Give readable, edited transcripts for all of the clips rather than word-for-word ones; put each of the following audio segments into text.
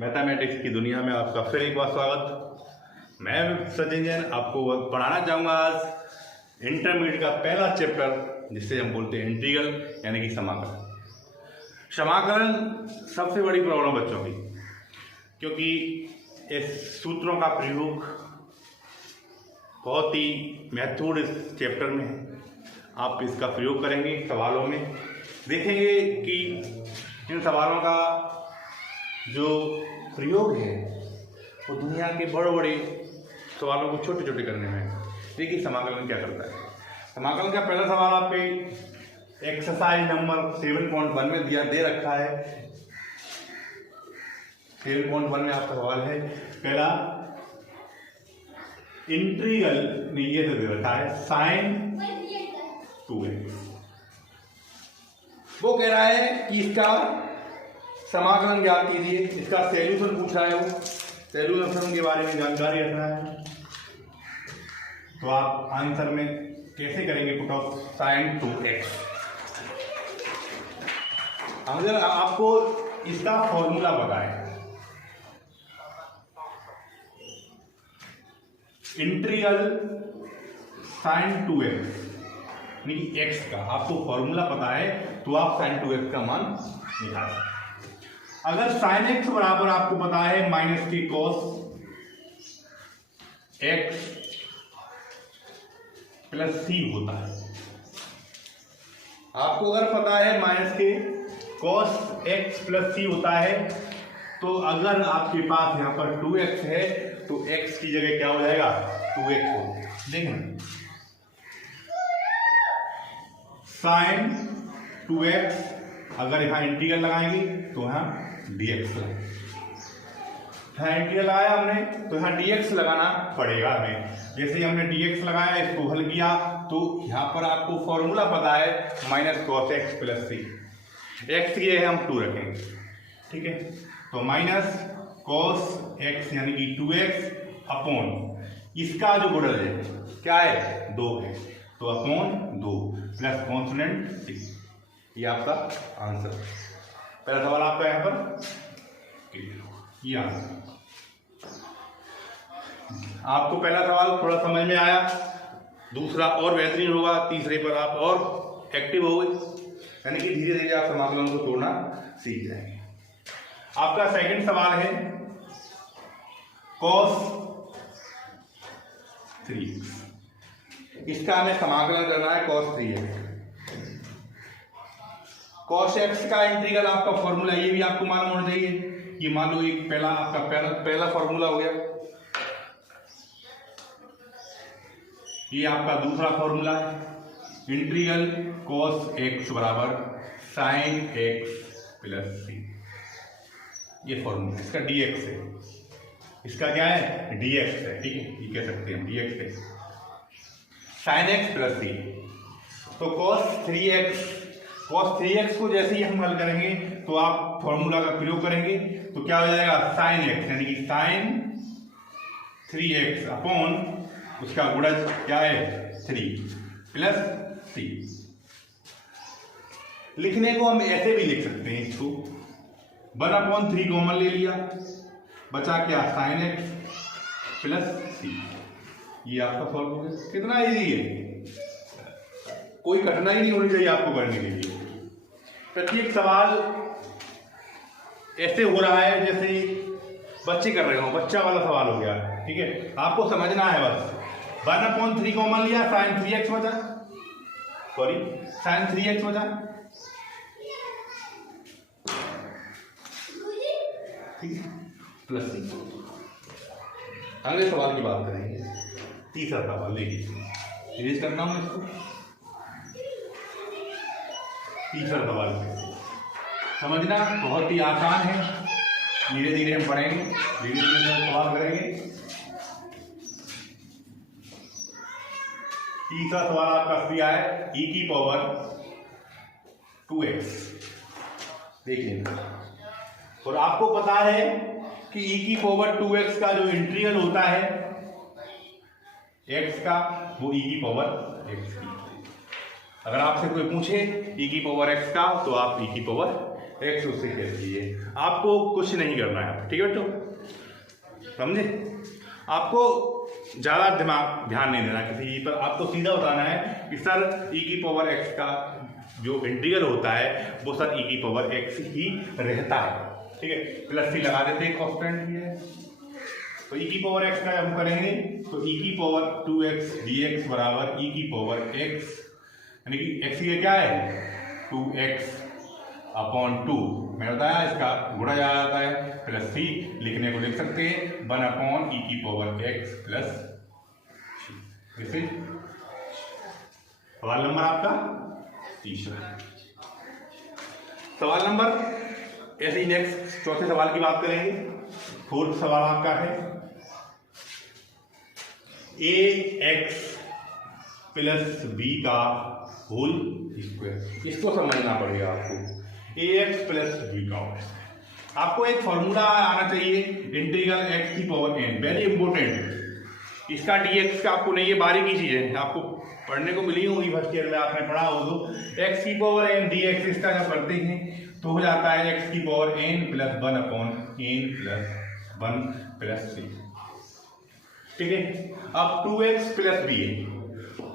Mathematics की दुनिया में आपका फिर एक बार स्वागत। मैं सचिन जैन आपको पढ़ाना चाहूँगा आज इंटरमीडिएट का पहला चैप्टर, जिससे हम बोलते हैं इंटीग्रल, यानी कि समाकलन। समाकलन सबसे बड़ी प्रॉब्लम बच्चों की, क्योंकि इस सूत्रों का प्रयोग बहुत ही महत्वपूर्ण इस चैप्टर में है। आप इसका प्रयोग करेंगे सवालों में, देखेंगे कि इन सवालों का जो प्रयोग है वो दुनिया के बड़े बड़े सवालों को छोटे छोटे करने में है। देखिए समाकलन क्या करता है। समाकलन का पहला सवाल आपके एक्सरसाइज नंबर 7.1 में दे रखा है। 7.1 में आपका सवाल है पहला, इंटीग्रल में ये दे रखा है sin 2x। वो कह रहा है कि इसका समाकलन ज्ञात कीजिए। इसका सॉल्यूशन पूछ रहा है, वो सॉल्यूशन के बारे में जानकारी रखना है। तो आप आंसर में कैसे करेंगे पुट ऑफ sin 2x। अगर आपको इसका फॉर्मूला पता है, इंटीग्रल sin 2x x का आपको फॉर्मूला पता है, तो आप sin 2x का मान निकाल सकते। अगर sin x बराबर आपको पता है माइनस की cos x प्लस c होता है। आपको अगर पता है माइनस के cos x प्लस c होता है, तो अगर आपके पास यहां पर 2x है तो x की जगह क्या हो जाएगा, 2x हो। देखें sin 2x, अगर यहां इंटीग्रल लगाएंगे तो यहां dx लगाएंगे। यहां इंटीग्रल लगाया हमने तो यहां dx लगाना पड़ेगा हमें। जैसे ही हमने dx लगाया, इसको हल किया, तो यहां पर आपको फॉर्मूला पता है minus cos x plus c। x की जगह हम 2 रखेंगे, ठीक है। तो माइनस cos x यानी कि 2x अपॉन इसका जो गुणज है क्या है, 2 है, तो अपॉन 2 प्लस कॉन्स्टेंट 6। ये आपका आंसर। पहला सवाल आपका यहां पर ये आंसर। आपको पहला सवाल थोड़ा समझ में आया, दूसरा और बेहतरीन होगा, तीसरे पर आप और एक्टिव हो गए, यानी कि धीरे धीरे आप समाकलन को तोड़ना सीख जाएंगे। आपका सेकंड सवाल है cos 3x। इसका हमें समाकलन करना है cos 3x। cos x का इंटीग्रल आपका फॉर्मूला ये भी आपको मालूम होना चाहिए। ये मान लो एक पहला आपका पहला फॉर्मूला हो गया, ये आपका दूसरा फॉर्मूला है, इंटीग्रल cos x बराबर sin x प्लस c। ये फॉर्मूला इसका dx है, इसका क्या है, dx है, ठीक है, ये कह सकते हैं dx है, sin x प्लस c। तो cos 3x को जैसे ही हम हल करेंगे तो आप फॉर्मूला का प्रयोग करेंगे, तो क्या हो जाएगा, sin x यानी कि sin 3x अपॉन उसका गुणज क्या है 3 प्लस c। लिखने को हम ऐसे भी लिख सकते हैं, इसको 1/3 कॉमन ले लिया, बचा क्या sin x प्लस c। ये आपका फॉर्मूला कितना इजी है, कोई कठिनाई नहीं होनी चाहिए आपको करने के लिए। प्रत्येक सवाल ऐसे हो रहा है जैसे बच्चे कर रहे हो, बच्चा वाला सवाल हो गया, ठीक है। आपको समझना है बस, 1/3 कॉमन लिया, sin 3x बचा, सॉरी sin 3x बचा, ठीक है, प्लस c। अगले सवाल की बात करेंगे, तीसरा सवाल देखिए, रिवीज करना हूं इसको। तीसरा सवाल समझना बहुत ही आसान है, धीरे धीरे हम पढ़ेंगे, धीरे धीरे सवाल करेंगे। तीसरा सवाल आपका दिया है e की पावर 2x। देखिए, और आपको पता है कि e की पावर 2x का जो इंटीग्रल होता है x का, वो e की पावर x की। अगर आपसे कोई पूछे e की पावर x का, तो आप e की पावर एक्स उससे कह दीजिए। आपको कुछ नहीं करना है, ठीक है बच्चों, समझे? आपको ज़्यादा दिमाग ध्यान नहीं देना किसी पर, आपको सीधा बताना है कि सर e की पावर x का जो इंटीग्रल होता है वो सर e की पावर x ही रहता है, ठीक है। प्लस सी लगा देते हैं, कांस्टेंट ही है। तो e की पावर x का हम करेंगे तो e की पावर 2x dx बराबर e की पावर x, यानी कि x ये क्या है 2x अपॉन 2, मैंने बताया इसका गुणा जाता है, प्लस सी लिखने को लिख सकते हैं 1 अपॉन ई की पावर x प्लस सी। सवाल नंबर आपका तीसरा। सवाल नंबर ऐसे ही नेक्स्ट चौथे सवाल की बात करेंगे। फोर्थ सवाल आपका है ax प्लस बी का होल स्क्वायर। इसको समझना पड़ेगा आपको, ax प्लस बी का होल। आपको एक फॉर्मूला आना चाहिए इंटीग्रल x की पावर n, वेरी इंपॉर्टेंट। इसका dx का आपको नहीं, ये बारीकी चीज है, आपको पढ़ने को मिली होगी फर्स्ट ईयर में, आपने पढ़ा हो तो x की पावर n dx इसका जब करते हैं तो हो जाता है x की power n plus 1 upon n plus 1 plus c, ठीक है। अब 2x प्लस बी है,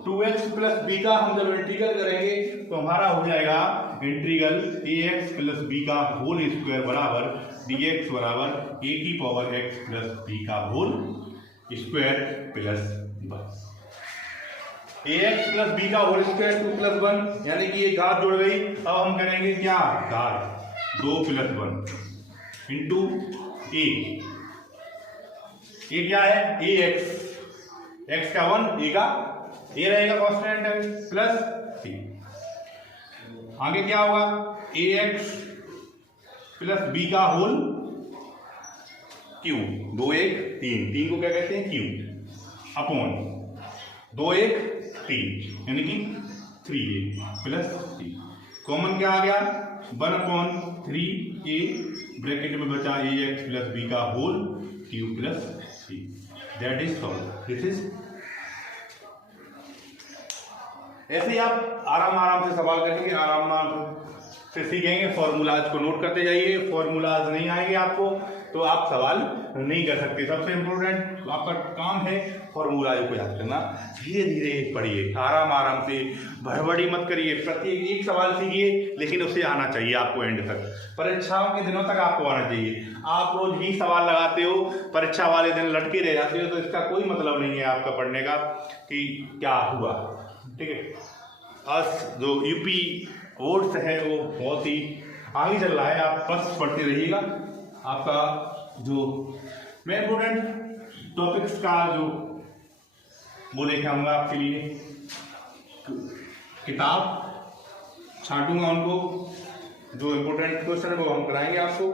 2x प्लस बी का हम जब इंटीग्रल करेंगे तो हमारा हो जाएगा इंटीग्रल ax प्लस बी का होल स्क्वायर बराबर dx बराबर a की पावर x प्लस b का whole square plus 1। ax plus b का होल स्क्वायर 2 प्लस 1, यानी कि ये घात जुड़ गई। अब हम करेंगे क्या, घात 2 प्लस 1 इंटू a, ये क्या है ax, x का 1 a का ये रहेगा कांस्टेंट है प्लस सी। आगे क्या होगा ax प्लस बी का होल क्यू, 2 1 3, 3 को क्या कहते हैं क्यू, अपॉन 2 1 3 यानी कि 3a प्लस सी। कॉमन क्या आ गया 1 अपॉन 3a, ब्रैकेट में बचा ax प्लस बी का whole cube plus c. That is solve. This is ऐसे ही आप आराम आराम से सवाल करेंगे, आराम से सीखेंगे। फॉर्मूलाज को नोट करते जाइए, फॉर्मूलाज नहीं आएंगे आपको तो आप सवाल नहीं कर सकते। सबसे इम्पोर्टेंट आपका काम है फॉर्मूलाज को याद करना। धीरे धीरे पढ़िए, आराम आराम से, भड़बड़ी मत करिए। प्रत्येक एक सवाल सीखिए लेकिन उसे आना चाहिए आपको एंड तक, परीक्षाओं के दिनों तक आपको आना चाहिए। आप रोज 20 सवाल लगाते हो, परीक्षा वाले दिन लटके रह जाते हो, तो इसका कोई मतलब नहीं है आपका पढ़ने का कि क्या हुआ, ठीक है। आज जो यूपी बोर्ड्स है वो बहुत ही आगे चल रहा है, आप बस पढ़ते रहिएगा। आपका जो मैं इम्पोर्टेंट टॉपिक्स का जो वो लेके आऊँगा आपके लिए, किताब छांटूंगा उनको, जो इम्पोर्टेंट क्वेश्चन है वो हम कराएंगे आपको।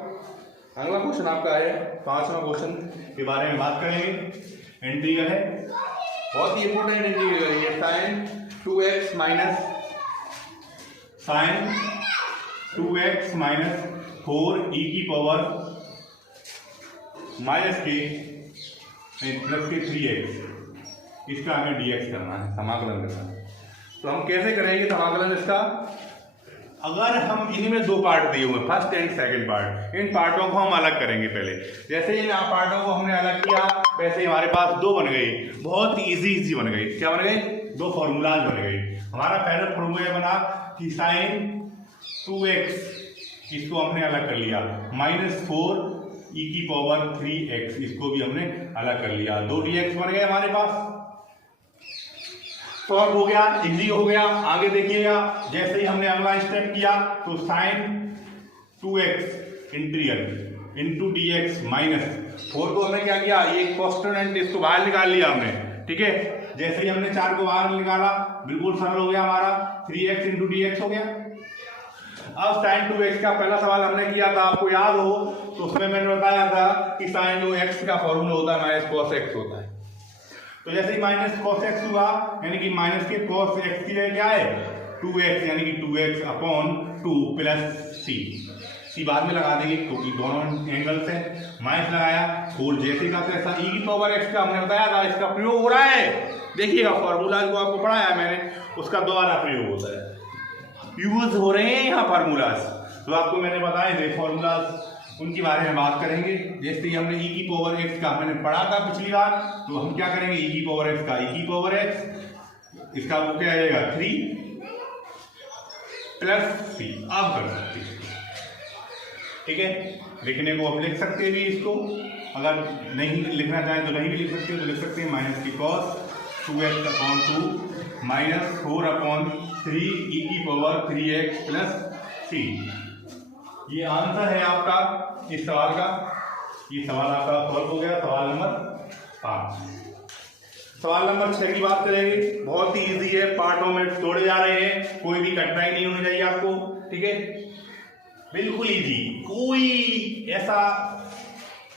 अगला क्वेश्चन आपका है 5वां क्वेश्चन के बारे में बात करेंगे। इंटीग्रल है, बहुत ही इंपॉर्टेंट इंटीग्रल है, sine 2x minus sine 2x minus 4 e की पावर माइनस के प्लस के 3x, इसका हमें dx करना है, समाकलन करना है। तो हम कैसे करेंगे समाकलन इसका, अगर हम इनमें 2 पार्ट दिए हुए, फर्स्ट एंड सेकंड पार्ट, इन पार्टों को हम अलग करेंगे पहले। जैसे इन पार्टों को हमने अलग किया वैसे हमारे पास 2 बन गए, बहुत इजी बन गए। क्या बन गए, 2 फॉर्मूलाज बन गए। हमारा पहला फॉर्मूला बना कि साइन 2x, इसको हमने अलग कर लिया, माइनस 4 e की पावर 3x, इसको भी हमने अलग कर लिया, 2 dx बन गए हमारे पास। सॉल्व हो गया, इजी हो गया। आगे देखिएगा, जैसे ही हमने अगला स्टेप किया तो sine 2x integral into dx minus 4 को हमने क्या किया, ये कांस्टेंट इसको बाहर निकाल लिया हमने, ठीक है। जैसे ही हमने 4 को बाहर निकाला बिल्कुल सरल हो गया, हमारा 3x इंटू dx हो गया। अब साइन 2x का पहला सवाल हमने किया था, आपको याद हो तो उसमें मैंने बताया था कि साइन 2x का फॉर्मूला होता है माइनस cos x होता है। तो जैसे ही माइनस cos x हुआ, यानी कि माइनस के cos x की जगह क्या है 2x, यानी कि 2x अपॉन 2 प्लस c बाद में लगा देंगे क्योंकि दोनों एंगल से माइनस लगाया। और जैसे का तैसा e की पावर x का हमने बताया था, इसका प्रयोग हो रहा है। देखिएगा फॉर्मूला जो आपको पढ़ाया मैंने, उसका दोबारा प्रयोग होता है, यूज हो रहे हैं यहाँ फार्मूलाज। तो आपको मैंने बताया थे फॉर्मूला, उनके बारे में बात करेंगे। जैसे ही हमने e की पावर x का मैंने पढ़ा था पिछली बार, तो हम क्या करेंगे e की पावर x का e की पावर x, इसका वो क्या आएगा 3 प्लस c। आप कर सकते हैं, ठीक है। लिखने को हम लिख सकते हैं भी इसको, अगर नहीं लिखना चाहें तो नहीं भी लिख सकते हो, तो लिख सकते हैं माइनस की cos 2x/2 माइनस 4/3 e की पावर 3x प्लस c। ये आंसर है आपका इस सवाल का। ये सवाल आपका सॉल्व हो गया, सवाल नंबर 5। सवाल नंबर 6 की बात करेंगे। बहुत ही इजी है, पार्टों में तोड़े जा रहे हैं, कोई भी कठिनाई नहीं होनी चाहिए आपको, ठीक है। बिल्कुल इजी, कोई ऐसा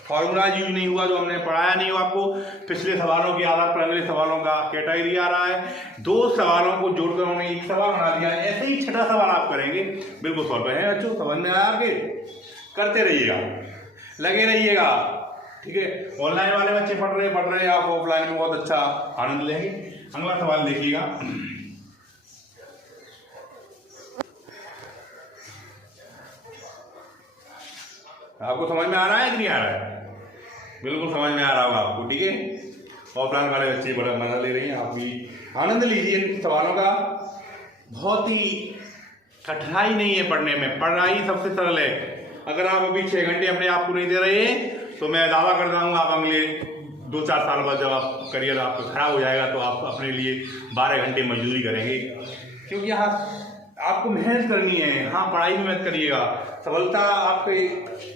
फॉर्मूला यूज नहीं हुआ जो हमने पढ़ाया नहीं हो आपको। पिछले सवालों के आधार पर अगले सवालों का कैटेगरी आ रहा है। 2 सवालों को जोड़कर उन्होंने एक सवाल बना दिया है। ऐसे ही 6ठा सवाल आप करेंगे, बिल्कुल सॉल्व है बच्चों। समझ में आया आपके? करते रहिएगा, लगे रहिएगा, ठीक है। ऑनलाइन वाले बच्चे पढ़ रहे आप ऑफलाइन में बहुत अच्छा आनंद लेंगे। अगला सवाल देखिएगा। आपको समझ में आ रहा है कि नहीं आ रहा है? बिल्कुल समझ में आ रहा होगा आपको, ठीक है। ऑफलाइन वाले बच्चे बड़ा मजा ले रहे हैं, आप भी आनंद लीजिए इन सवालों का। बहुत ही कठिनाई नहीं है पढ़ने में, पढ़ाई सबसे सरल है। अगर आप अभी 6 घंटे अपने आप को नहीं दे रहे हैं तो मैं दावा कर रहा हूँ आप अगले 2-4 साल बाद जब आप करियर आपका खराब हो जाएगा तो आप अपने लिए 12 घंटे मजदूरी करेंगे, क्योंकि यहाँ आपको मेहनत करनी है। हाँ, पढ़ाई में मेहनत करिएगा, सफलता आपके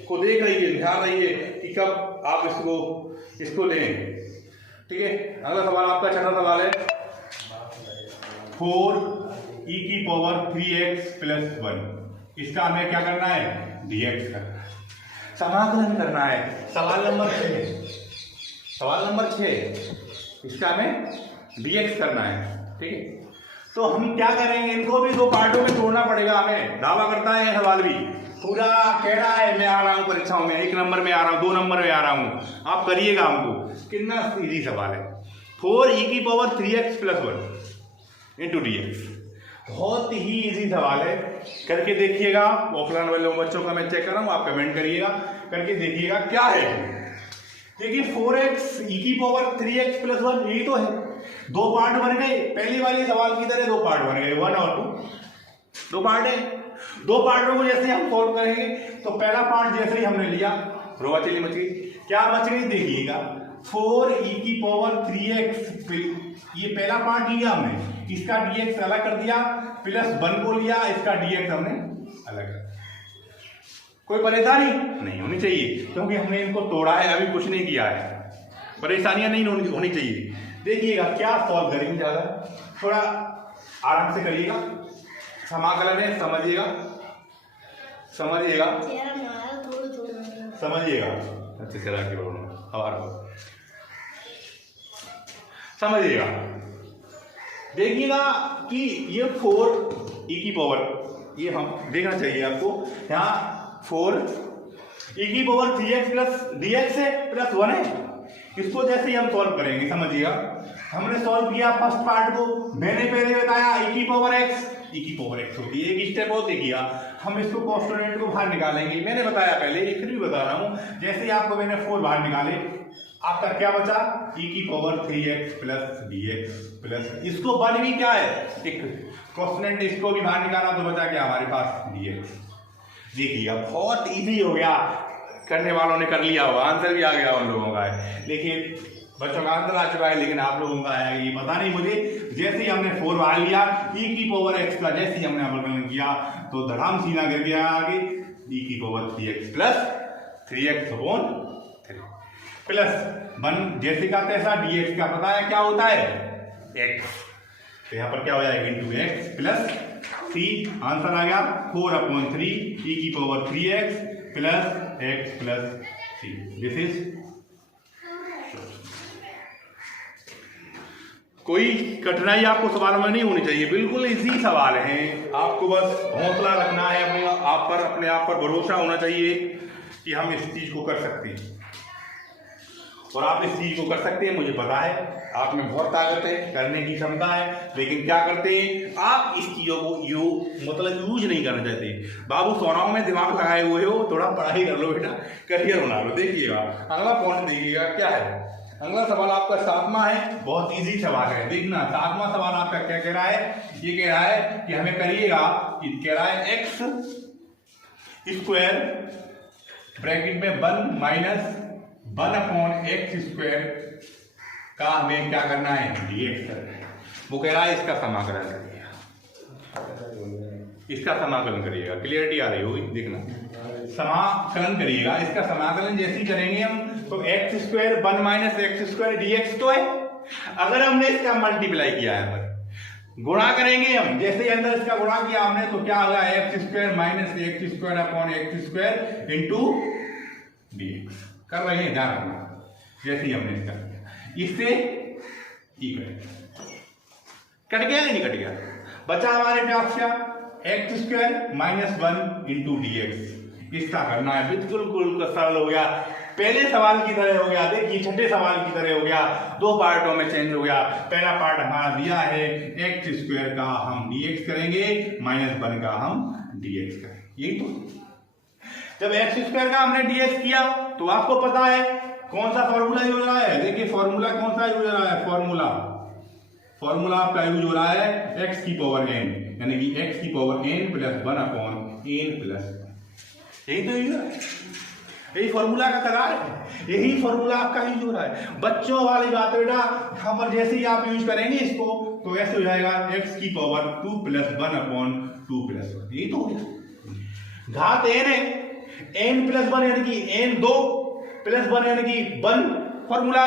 को देख रही है, ध्यान रही है कि कब आप इसको लें, ठीक है। अगला सवाल आपका 6ठा सवाल है। 4 e की पावर 3x प्लस 1, इसका हमें क्या करना है? dx करना है, समाकलन करना है। सवाल नंबर 6, इसका हमें dx करना है, ठीक है। तो हम क्या करेंगे, इनको भी 2 पार्टों में तोड़ना पड़ेगा हमें। दावा करता है सवाल भी, पूरा कह रहा है मैं आ रहा हूँ परीक्षाओं में, 1 नंबर में आ रहा हूँ, 2 नंबर में आ रहा हूँ, आप करिएगा। हमको कितना इजी सवाल है। 4 e की power 3x plus 1 into dx, बहुत ही इजी सवाल है, करके देखिएगा। ऑफलाइन वाले बच्चों का मैं चेक कर रहा हूँ, आप कमेंट करिएगा, करके देखिएगा क्या है। देखिए 4x e की पावर 3x प्लस 1, यही तो है। 2 पार्ट बन गए, पहले वाले सवाल की तरह 2 पार्ट बन गए, 1 और 2, 2 पार्ट है। 2 पार्टों को जैसे हम सॉल्व करेंगे तो पहला पार्ट जैसे ही हमने लिया, रोवा चली मच गई, क्या बच गई देखिएगा। 4 e की पावर 3x, ये पहला पार्ट लिया हमने, इसका dx अलग कर दिया, प्लस 1 को लिया, इसका dx हमने अलग कर दिया। कोई परेशानी नहीं होनी चाहिए, क्योंकि हमने इनको तोड़ा है, अभी कुछ नहीं किया है, परेशानियां नहीं होनी चाहिए। देखिएगा क्या सॉल्व करेंगे, ज्यादा थोड़ा आराम से करिएगा। समाकलन है, समझिएगा, अच्छे से रख के समझिएगा। देखिएगा कि ये 4 e की पावर, ये हम देखना चाहिए आपको, यहाँ 4 e की पावर 3x प्लस dx है, प्लस 1 है। इसको जैसे ही हम सॉल्व करेंगे, समझिएगा, हमने सॉल्व किया फर्स्ट पार्ट को, मैंने पहले बताया e की पावर x होती है, एक स्टेप और किया। हम इसको कॉन्स्टेंट को बाहर निकालेंगे, मैंने बताया पहले, ये फिर भी बता रहा हूं। जैसे ही आपको मैंने 4 बाहर निकाले, आपका क्या बचा? e की power 3x plus dx plus, इसको 1 भी क्या है, एक कॉन्स्टेंट, इसको भी बाहर निकाला तो बचा क्या हमारे पास? dx। देखिए बहुत इजी हो गया, करने वालों ने कर लिया होगा, आंसर भी आ गया उन लोगों का है। लेकिन बच्चों का आंसर आ चुका है, लेकिन आप लोगों का है ये पता नहीं मुझे। जैसे ही हमने 4 बाहर लिया, e की पावर x का जैसे ही हमने अवकलन किया तो धड़ाम सीना गिर गया आगे, e की power 3x plus 3x upon 3 plus 1, जैसे का तैसा, dx का पता है क्या होता है? x, तो यहाँ पर क्या हो जाएगा? Into x plus c, answer आ गया 4/3 e की power 3x plus x plus c। This is, कोई कठिनाई आपको सवाल में नहीं होनी चाहिए, बिल्कुल इजी सवाल है। आपको बस हौसला रखना है, अपने आप पर भरोसा होना चाहिए कि हम इस चीज को कर सकते हैं। और आप इस चीज को कर सकते हैं, मुझे पता है आप में बहुत ताकत है, करने की क्षमता है, लेकिन क्या करते हैं आप इस चीजों को यूज नहीं करना चाहते। बाबू सोनाओं में दिमाग लगाए हुए हो, थोड़ा पढ़ाई कर लो बेटा, करियर बना लो। देखिएगा अगला पॉइंट देखिएगा क्या है। अगला सवाल आपका 7वां है, बहुत इजी सवाल है। देखना 7वां सवाल आपका क्या कह रहा है, ये कह रहा है कि हमें करिएगा, कह रहा है एक्स स्क्वायर ब्रैकेट में 1 माइनस 1/x² का हमें क्या करना है, dx करना है। वो कह रहा है इसका समाकलन करिएगा, इसका समाकलन करिएगा, क्लियरिटी आ रही होगी। देखना समाकलन करिएगा, इसका समाकलन जैसे ही करेंगे हम तो x² 1 माइनस x² dx तो है। अगर हमने इसका मल्टीप्लाई किया है, गुणा करेंगे हम, जैसे ही अंदर इसका गुणा किया हमने तो क्या होगा, x² minus x² into dx कर रहे हैं, ध्यान रखना। जैसे ही हमने इसका इससे कट गया नहीं कट गया, बचा हमारे पास क्या, x² माइनस 1 इंटू dx। इसका करना है, बिल्कुल सरल हो गया, पहले सवाल की तरह हो गया। देखिए छठे सवाल की तरह हो गया, 2 पार्टों में चेंज हो गया। पहला पार्ट हमारा दिया है x² का हम dx करेंगे, माइनस 1 का हम dx करेंगे। यही तो जब x² का हमने dx किया तो आपको पता है कौन सा फॉर्मूला यूज हो रहा है। देखिए फॉर्मूला कौन सा यूज हो रहा है, फॉर्मूला आपका यूज हो रहा है x की पावर n, यानी कि x की power n plus 1/n plus 1। यही तो यूज है, यही फॉर्मूला का करार है, यही फॉर्मूला आपका यूज हो रहा है। बच्चों वाली बात बेटा, यहाँ पर जैसे ही आप यूज करेंगे इसको तो ऐसे हो जाएगा x की पावर 2 प्लस 1/2 प्लस 1। यही तो हो गया, घात n है, n प्लस 1 यानी कि n 2 प्लस 1 यानी कि 1, फॉर्मूला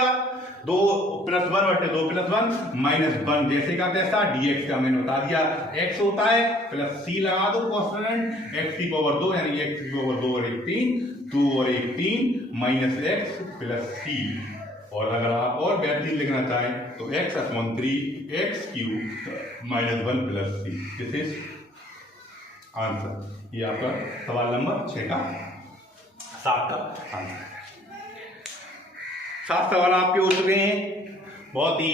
2 प्लस 1 बटे 2 प्लस 1 माइनस 1, जैसे का तैसा dx का मैंने बता दिया, x होता है प्लस c लगा दो कॉन्स्टेंट, x की पावर 2 यानी x की पावर 2 और 1 3, 2 और 1 3 माइनस x प्लस c। और अगर आप और बेहतरीन लिखना चाहें तो x/3 x³ minus 1 plus c। This is answer. ये आपका सवाल नंबर 6 का 7 का आंसर है। 7 सवाल आपके हो चुके हैं, बहुत ही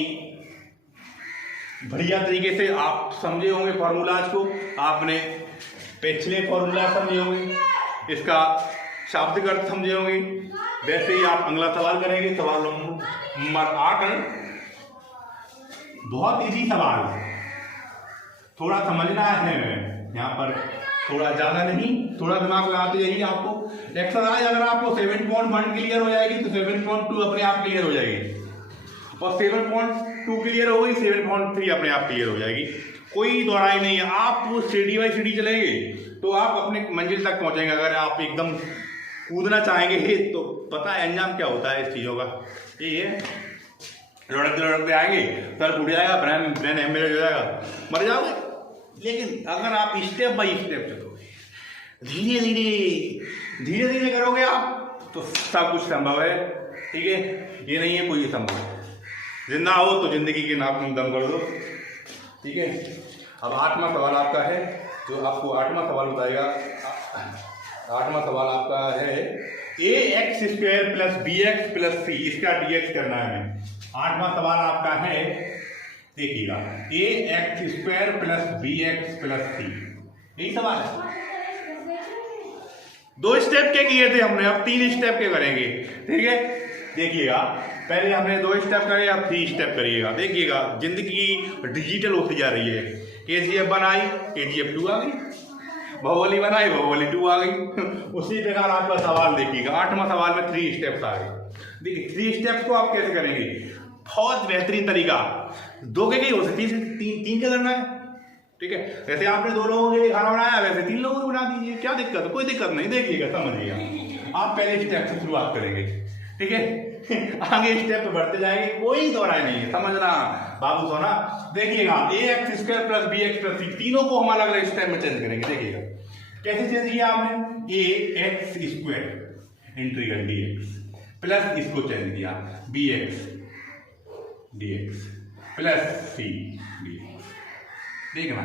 बढ़िया तरीके से आप समझे होंगे फॉर्मूलाज को। आपने पिछले फॉर्मूला समझे होंगे, इसका शाब्दिक अर्थ समझे होंगे। वैसे ही आप अगला सवाल करेंगे, सवाल नंबर 8। बहुत इजी सवाल, थोड़ा समझना है यहाँ पर, थोड़ा ज्यादा नहीं, थोड़ा दिमाग लगाते जाइए। आपको एक्सरसाइज अगर आपको 7.1 क्लियर हो जाएगी तो 7.2 अपने आप क्लियर हो जाएगी, और 7.2 क्लियर हो गई 7.3 अपने आप क्लियर हो जाएगी। कोई दौड़ाई नहीं है। आप सीढ़ी बाई सीढ़ी चलेंगे तो आप अपने मंजिल तक पहुंचेंगे। अगर आप एकदम कूदना चाहेंगे तो पता है अंजाम क्या होता है इस चीजों का, ये है लुढ़कते आएंगे, सर फूट जाएगा, ब्रेन हेमरेज हो जाएगा, मर जाओगे। लेकिन अगर आप स्टेप बाई स्टेप चलोगे, धीरे धीरे करोगे आप तो सब कुछ संभव है। ठीक है, ये नहीं है कोई संभव है। जिंदा हो तो जिंदगी के नाक में दम कर दो। ठीक है, अब 8वां सवाल आपका है, जो आपको 8वां सवाल बताएगा। 8वां सवाल आपका है ax² plus bx plus c, इसका dx करना है हमें। 8वां सवाल आपका है, देखिएगा ax² plus bx plus c, यही सवाल है। 2 स्टेप के किए थे हमने, अब 3 स्टेप के करेंगे। ठीक है, देखिएगा पहले हमने 2 स्टेप करे, अब 3 स्टेप करिएगा। देखिएगा जिंदगी डिजिटल होती जा रही है। KGF 1 आई, KGF 2 आ गई, बाहुबली 1 आई, बाहुबली 2 आ गई। उसी प्रकार आपका सवाल देखिएगा, 8वां सवाल में 3 स्टेप्स आ गए। देखिए 3 स्टेप्स को आप कैसे करेंगे, बहुत बेहतरीन तरीका। 2 के हो सकती है, 3 के करना है। ठीक है, जैसे आपने 2 लोगों के लिए खाना बनाया, वैसे 3 लोगों को बना दीजिए, क्या दिक्कत है, कोई दिक्कत नहीं। देखिएगा, समझिएगा, आप पहले स्टेप से शुरुआत करेंगे। ठीक है, आगे स्टेप पे बढ़ते जाएंगे, कोई दोहराई नहीं है, समझना बाबू सोना। देखिएगा ax² plus bx plus c, तीनों को हम अलग अलग स्टेप में चेंज करेंगे। देखिएगा कैसे चेंज किया आपने, ax² इंटीग्रल dx प्लस इसको चेंज किया bx dx plus c dx। देखना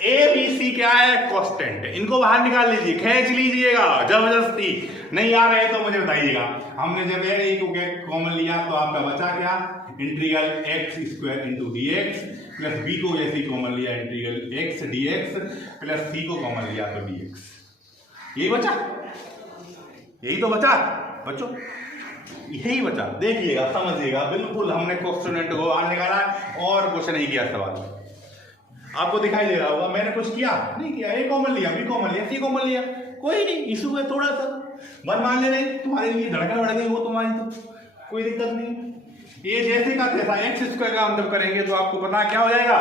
ABC क्या है, कांस्टेंट। इनको बाहर निकाल लीजिए, खींच लीजिएगा जबरदस्ती, नहीं आ रहे तो मुझे बताइएगा। हमने जब ए को कॉमन लिया तो आपका बचा क्या, integral x square into d x, plus b को जैसे कॉमन लिया integral x d x, plus c को कॉमन लिया तो डी एक्स। यही बचा, यही तो बचा बच्चों, यही बचा। देखिएगा, समझिएगा, बिल्कुल हमने क्वेश्चन को बाहर निकाला और कुछ नहीं किया। सवाल आपको दिखाई दे रहा होगा, मैंने कुछ किया नहीं किया, ए कॉमन लिया, बी कॉमन लिया, सी कॉमन लिया, कोई नहीं इशू है। थोड़ा सा मन मान ले रहे तुम्हारे लिए, धड़कन बढ़ गई वो तुम्हारी तो कोई दिक्कत नहीं। ये जैसे का तैसा एक्स स्क्वायर का हम जब करेंगे तो आपको पता क्या हो जाएगा,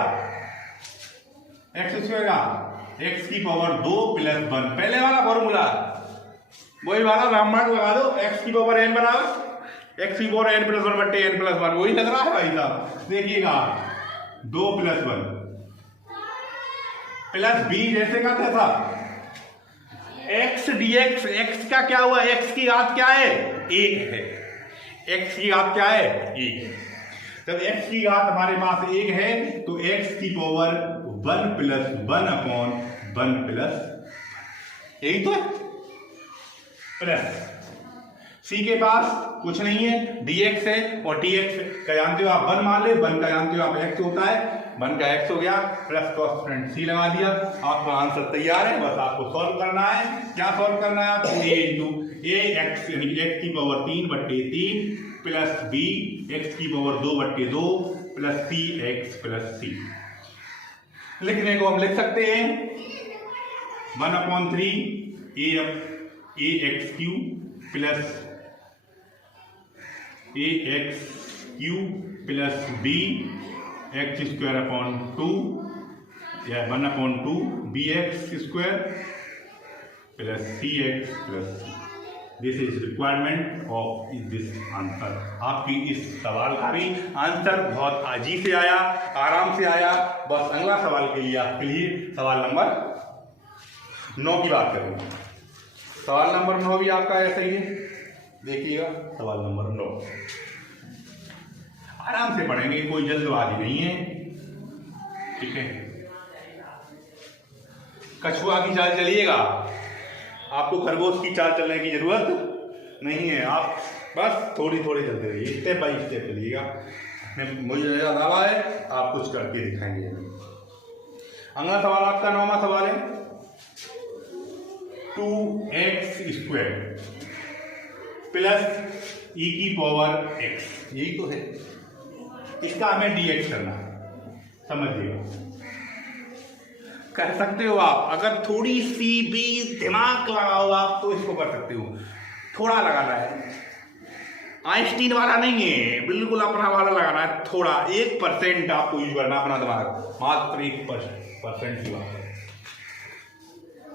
एक्स स्क्वायर का एक्स की पावर 2 प्लस 1, पहले वाला फॉर्मूला वही वाला, रामबाग लगा दो, एक्स की पावर एन बराबर एक्स की पावर एन प्लस 1 बट्टे एन प्लस 1, वही लग रहा है भाई साहब। देखिएगा 2 प्लस 1 प्लस बी जैसे का तैसा एक्स डी एक्स, एक्स का क्या हुआ, एक्स की घात क्या है, 1 है, एक्स की घात क्या है, 1 है। जब एक्स की घात हमारे पास 1 है तो एक्स की पावर 1 प्लस 1 अपॉन 1 प्लस, यही तो है, प्लस सी के पास कुछ नहीं है, dx है, और dx का जानते हो आप 1 मान ले, 1 का जानते हो आप x होता है, 1 का x हो गया, प्लस कॉन्स्टेंट सी लगा दिया, आपका आंसर तैयार है। बस आपको सॉल्व करना है, क्या सॉल्व करना है आपको, a इंटू ए एक्स यानी x की पावर 3 बट्टे 3 प्लस b x की पावर 2 बट्टे 2 plus c x plus c. लिखने को हम लिख सकते हैं 1/3 a x cube plus a x cube plus b x square upon 2 या 1/2 b x square plus c x plus c. This is requirement of this answer. आपकी इस सवाल का भी आंसर बहुत आजी से आया, आराम से आया। बस अगला सवाल के लिए आपके लिए सवाल नंबर 9 की बात करेंगे। सवाल नंबर 9 भी आपका ऐसा ही है, देखिएगा सवाल नंबर 9 आराम से पढ़ेंगे, कोई जल्दबाजी नहीं है, ठीक है। कछुआ की चाल चलिएगा, आपको खरगोश की चाल चलने की जरूरत नहीं है, आप बस थोड़ी थोड़ी चलते रहिए, स्टेप बाई स्टेप चलिएगा। मुझे दावा है आप कुछ करके दिखाएंगे। अगला सवाल आपका 9वां सवाल है 2x स्क्वायर प्लस ई की पावर x, यही तो है, इसका हमें dx करना, समझिएगा। कर सकते हो आप, अगर थोड़ी सी भी दिमाग लगाओ आप तो इसको कर सकते हो। थोड़ा लगाना है, आइंस्टीन वाला नहीं है, बिल्कुल अपना वाला लगाना है। थोड़ा 1% आपको यूज करना अपना दिमाग, मात्र 1% की बात है,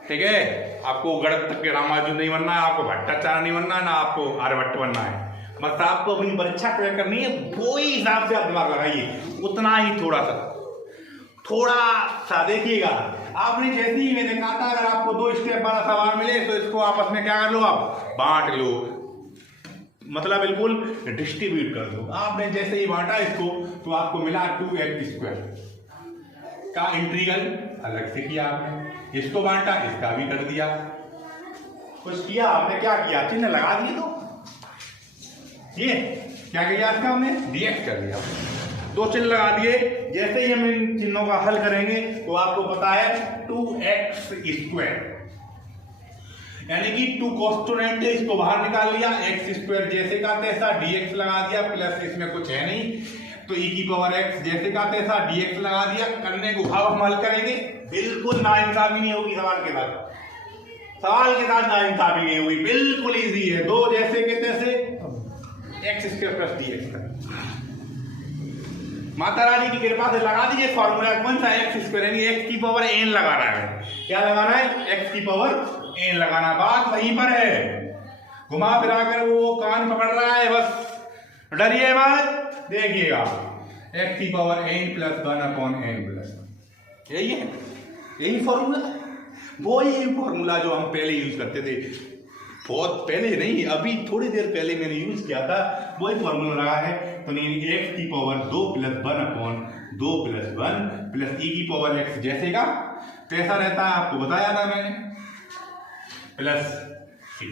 ठीक है। आपको गणित के रामानुजन नहीं बनना है, आपको भट्टाचार्य नहीं बनना है, ना आपको आर्यभट्ट बनना है। बस आपको अपनी परीक्षा क्लियर करनी है, वो ही हिसाब से आप दिमाग लगाइए, उतना ही थोड़ा सा देखिएगा। आपने जैसे ही मैंने कहा था, अगर आपको 2 स्टेप वाला सवाल मिले तो इसको आपस में क्या कर लो, आप बांट लो, मतलब बिल्कुल डिस्ट्रीब्यूट कर दो। आपने जैसे ही बांटा इसको तो आपको मिला 2x स्क्वायर का इंटीग्रल अलग से किया आपने, इसको बांटा, इसका भी कर दिया, कुछ किया आपने, क्या किया, चिन्ह लगा दिए। तो ये क्या किया, इसका हमने dx कर दिया, 2 चिन्ह लगा दिए। जैसे ही हम इन चिन्हों का हल करेंगे तो आपको पता है 2x स्क्वायर यानी कि 2 कॉन्स्टेंट है, इसको बाहर निकाल लिया, x स्क्वायर जैसे का तैसा dx लगा दिया, प्लस इसमें कुछ है नहीं तो e की पावर x जैसे का तैसा dx लगा दिया। करने को अब हम हल करेंगे, बिल्कुल नाइंसाफी नहीं होगी सवाल के साथ नाइंसाफी नहीं होगी, बिल्कुल इजी है। 2 जैसे के तैसे x square plus dx, Mata Rani की कृपा से लगा दीजिए फॉर्मूला, कौन सा, x स्क्वायर यानी x की पावर n लगाना है। क्या लगाना है, x की पावर n लगाना, बात वहीं पर है। घुमा फिरा कर वो कान पकड़ रहा है, बस डरिए मत, देखिएगा x की power n plus 1/n plus 1, यही है, यही फॉर्मूला है, वो यही फॉर्मूला जो हम पहले यूज करते थे, बहुत पहले नहीं, अभी थोड़ी देर पहले मैंने यूज किया था, वही फॉर्मूला लगा है। तो नहीं, x की power 2 plus 1/2 plus 1 plus e की पावर x जैसे का कैसा रहता है आपको बताया था मैंने, प्लस सी,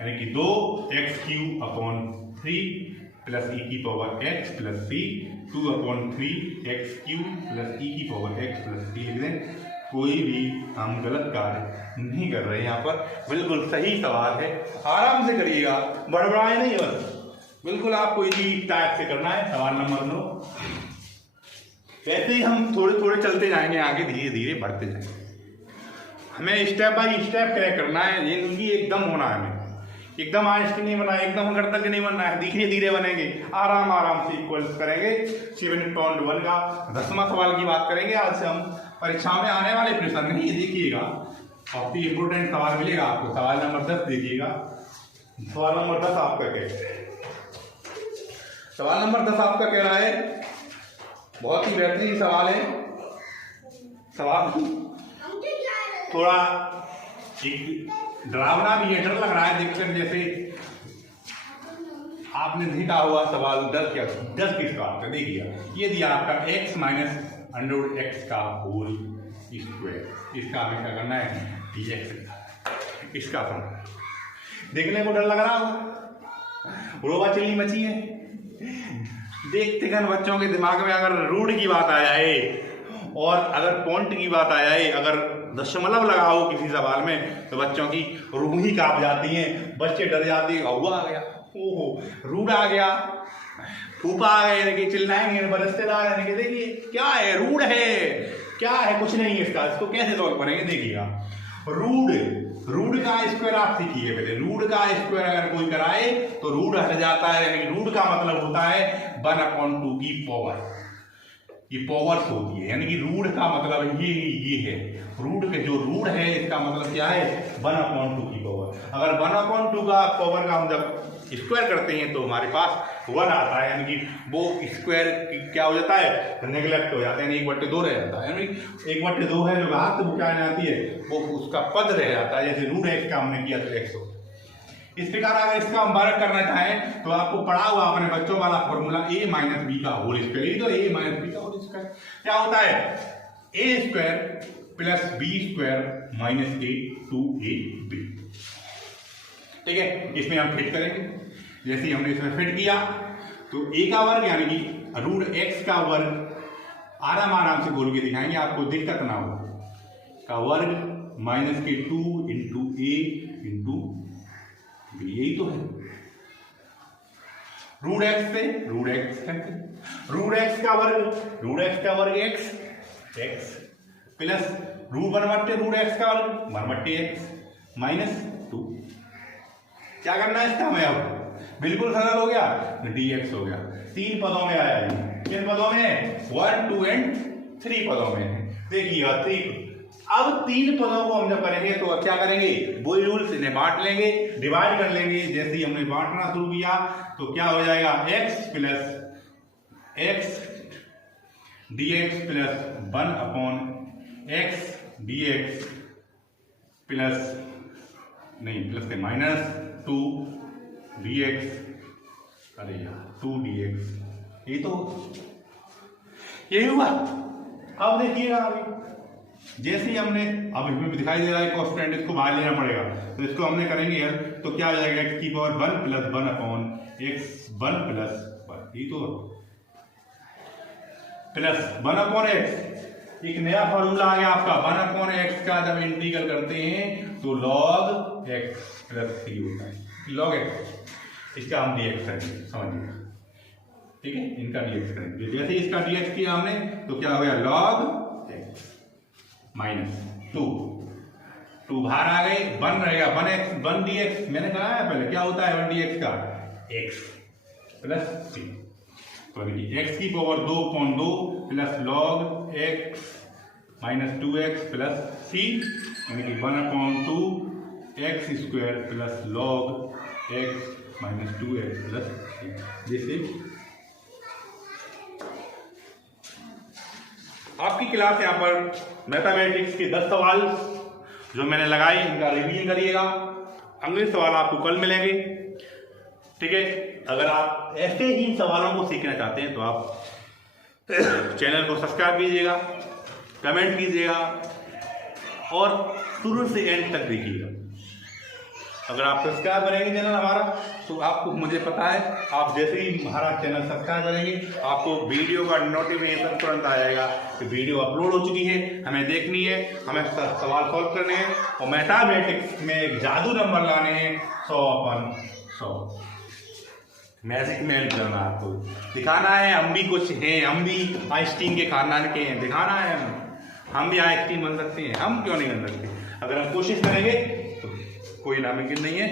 यानी कि 2x³ प्लस e की पावर x प्लस सी, 2/3x³ प्लस e की पावर x प्लस सी लिख दें। कोई भी हम गलत कार्य नहीं कर रहे हैं यहाँ पर, बिल्कुल सही सवाल है, आराम से करिएगा, बड़बड़ाए नहीं, बस बिल्कुल आपको इसी टाइप से करना है। सवाल नंबर 9, वैसे ही हम थोड़े थोड़े चलते जाएंगे आगे, धीरे धीरे बढ़ते जाएंगे, हमें स्टेप बाय स्टेप तय करना है, ये नहीं एकदम होना है, हमें एकदम आहिस्ते नहीं बनना है, एकदम करता के नहीं बनना है, धीरे धीरे बनेंगे, आराम आराम से इक्वल्स करेंगे। 7.1 का 10वां सवाल की बात करेंगे आज से हम। परीक्षा में आने वाले प्रश्न नहीं देखिएगा, काफी इंपोर्टेंट सवाल मिलेगा आपको। सवाल नंबर 10 देखिएगा, सवाल नंबर 10 आपका क्या है, सवाल नंबर 10 आपका कह रहा है, बहुत ही बेहतरीन सवाल है। सवाल थोड़ा एक डरावना भी है, डर लग रहा है देखकर, जैसे आपने देखा हुआ सवाल 10 क्या 10 किस बात का देखिए, ये दिया आपका x माइनस √x का होल स्क्वायर, इसका हमें क्या करना है dx, इसका फॉर्म देखने को डर लग रहा होगा, रोवा चिल्ली मची है। देखते गन बच्चों के दिमाग में अगर रूट की बात आ जाए और अगर पॉइंट की बात आ जाए, अगर दशमलव लगा हो किसी सवाल में, तो बच्चों की रूह ही कांप जाती है, बच्चे डर जाते हैं, हुआ आ गया, ओहो रूट आ गया, फूफा आ गए, देखिए चिल्लाएंगे, रिश्तेदार है, देखिए देखिए क्या है, रूट है, क्या है, कुछ नहीं है इसका, इसको कैसे सॉल्व करेंगे देखिएगा। रूट का स्क्वायर आप सीखिए पहले, रूट का स्क्वायर अगर कोई कराए तो रूट हट जाता है, यानी रूट का मतलब होता है 1/2 की पावर, ये पावर्स होती है, यानी कि रूट का मतलब ये है, रूट के जो रूट है इसका मतलब क्या है 1/2 की पावर। अगर 1/2 का पावर का हम जब स्क्वायर करते हैं तो हमारे पास 1 आता है, यानी कि वो स्क्वायर क्या हो जाता है, नेग्लेक्ट हो जाता है, यानी 1/2 रह जाता है, यानी 1/2 है जो घात वो क्या जाती है, वो उसका पद रह जाता है, जैसे रूट x का हमने किया तो x हो। इस प्रकार अगर इसका हम वर्ग करना चाहें तो आपको पढ़ा हुआ अपने बच्चों वाला फॉर्मूला a माइनस बी का होल स्क्वायर, ये तो a माइनस बी का होल स्क्वायर क्या होता है, a square plus b square minus a 2ab, ठीक है। इसमें हम फिट करेंगे, जैसे ही हमने इसमें फिट किया तो a का वर्ग यानी कि रूट x का वर्ग आराम से बोल के दिखाएंगे, आपको दिक्कत ना हो, का वर्ग माइनस के 2 इंटू a इंटू b, यही तो है। रूट x से रूट x है, रूट x का वर्ग x प्लस रूट 1/√x का वर्ग 1/x माइनस 2, क्या करना है इसका हमें, अब बिल्कुल सरल हो गया, dx हो गया, 3 पदों में आया, किन पदों में, 1 2 एंड 3 पदों में, देखिएगा 3। अब 3 पदों को हम जब करेंगे तो क्या करेंगे, वही रूल्स, इन्हें बांट लेंगे, डिवाइड कर लेंगे। जैसे ही हमने बांटना शुरू किया तो क्या हो जाएगा, x plus x dx plus 1/x dx plus नहीं प्लस के माइनस 2 dx, अरे यार 2 dx, ये तो यही हुआ। अब देखिएगा, अभी जैसे ही हमने, अब इसमें भी दिखाई दे रहा है कॉन्स्टेंट, इसको बाहर लेना पड़ेगा, तो इसको हमने करेंगे यार, तो क्या हो जाएगा, x की पावर 1 प्लस 1/x 1 प्लस 1, ये तो प्लस 1/x, एक नया फॉर्मूला आ गया आपका 1/x का, जब इंटीग्रल करते हैं तो log x प्लस c होता है, log x, इसका हम dx करेंगे, समझिएगा, ठीक है, इनका dx करेंगे। जैसे ही इसका dx किया हमने तो क्या हो गया, log x माइनस 2 बाहर आ गए, 1 रहेगा, 1 dx, मैंने कहा है पहले क्या होता है 1 dx का, x प्लस c, तो x की power 2/2 plus log x minus 2x plus c, यानी कि 1/2 x square plus log x minus 2x plus c। जैसे आपकी क्लास यहाँ पर मैथमेटिक्स के 10 सवाल जो मैंने लगाए, इनका रिवीजन करिएगा, अगले सवाल आपको कल मिलेंगे, ठीक है। अगर आप ऐसे ही सवालों को सीखना चाहते हैं तो आप चैनल को सब्सक्राइब कीजिएगा, कमेंट कीजिएगा, और शुरू से एंड तक देखिएगा। अगर आप सब्सक्राइब करेंगे चैनल हमारा तो आपको, मुझे पता है, आप जैसे ही हमारा चैनल सब्सक्राइब करेंगे आपको वीडियो का नोटिफिकेशन तुरंत आ जाएगा कि वीडियो अपलोड हो चुकी है, हमें देखनी है, हमें सवाल सॉल्व करने हैं और मैथमेटिक्स में एक जादू नंबर लाने हैं 100/100। मैजिक में करना आपको दिखाना है, हम भी कुछ हैं, हम भी आइंस्टीन के खानदान के हैं, दिखाना है हम भी आइंस्टीन बन सकते हैं, हम क्यों नहीं बन सकते। अगर हम कोशिश करेंगे तो कोई नामुमकिन नहीं है।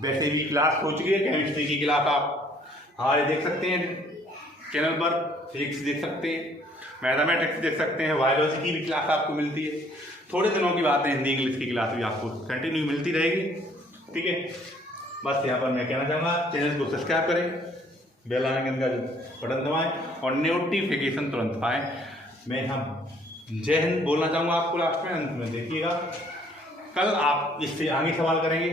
वैसे भी क्लास हो चुकी है, केमिस्ट्री की क्लास आप हमारे देख सकते हैं चैनल पर, फिजिक्स देख सकते हैं, मैथमेटिक्स देख सकते हैं, बायोलॉजी की भी क्लास आपको मिलती है। थोड़े दिनों की बात है, हिंदी इंग्लिश की क्लास भी आपको कंटिन्यू मिलती रहेगी, ठीक है। बस यहाँ पर मैं कहना चाहूँगा चैनल को सब्सक्राइब करें, बेल आइकन का बटन दबाएं और नोटिफिकेशन तुरंत पाएं। मैं यहाँ जय हिंद बोलना चाहूँगा आपको लास्ट में, अंत में देखिएगा। कल आप इससे आगे सवाल करेंगे,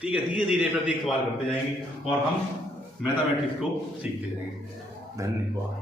ठीक है, धीरे धीरे प्रत्येक सवाल करते जाएंगे और हम मैथमेटिक्स को सीखते जाएंगे। धन्यवाद।